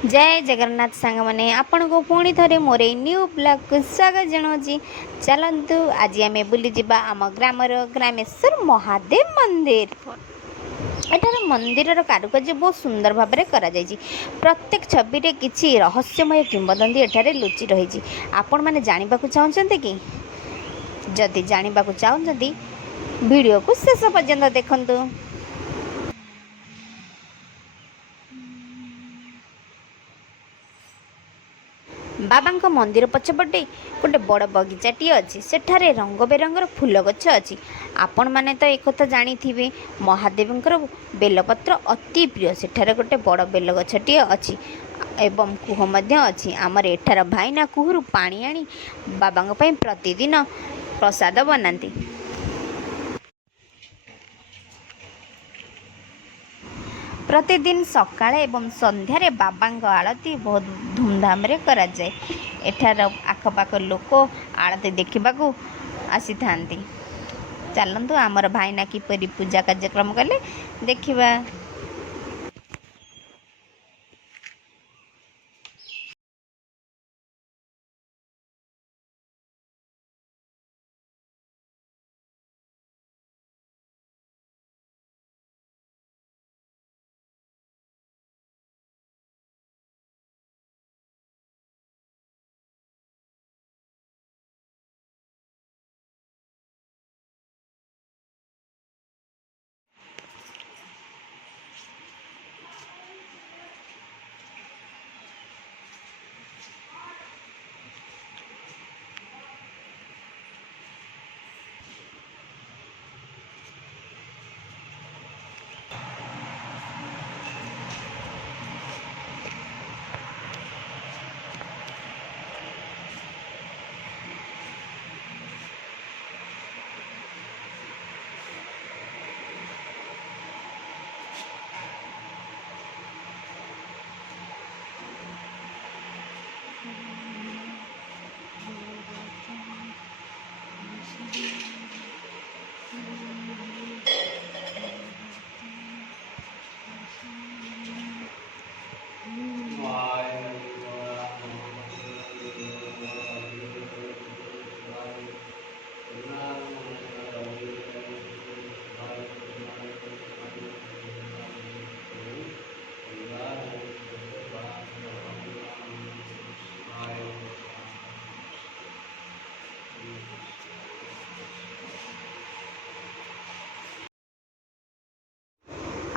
जय जगन्नाथ सांग मैंने आपण को पुणी थे मोर न्यू ब्लॉग को स्वागत जनावि। चलतु आज आम बुली जावा आम ग्रामर ग्रामेश्वर महादेव मंदिर। एठार मंदिर कारुकार्य बहुत सुंदर भाव में करा प्रत्येक छवि रे किछि रहस्यमय किंवदंती एठारे लुचि रही। आपण मैंने जानवा चाहते कि जदि जानवा चाहते वीडियो को शेष पर्यंत देखंतु। बाबा मंदिर पछपटे गोटे बड़ बगीचाटी अच्छी सेठारे रंग बेरंगर फूल गछ अच्छी। आपण मैंने तो एक कथा जानी थे महादेवंकर बेलपत्र अति प्रिय। सेठारे गोटे बड़ बेल गछटी अच्छी एवं कूह मध्य अच्छी। आमर एठार भाईना कूहरु पानी आनी बाबा प्रतिदिन प्रसाद बनाती। प्रतिदिन सकाळे एवं संध्यारे बाबांग आरती बहुत धूमधाम रे करा जाए। एठार आखपाख लोक आरती देखा आसी थांती। चलतु आमर भाईना किपरि पूजा कार्यक्रम कले देखिबा।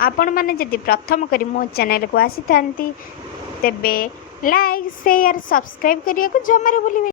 आपण मैंने जदि प्रथम करी मो चैनल को आसी थांती तेबे लाइक शेयर सब्सक्राइब करिया को जमारे भूलिबे।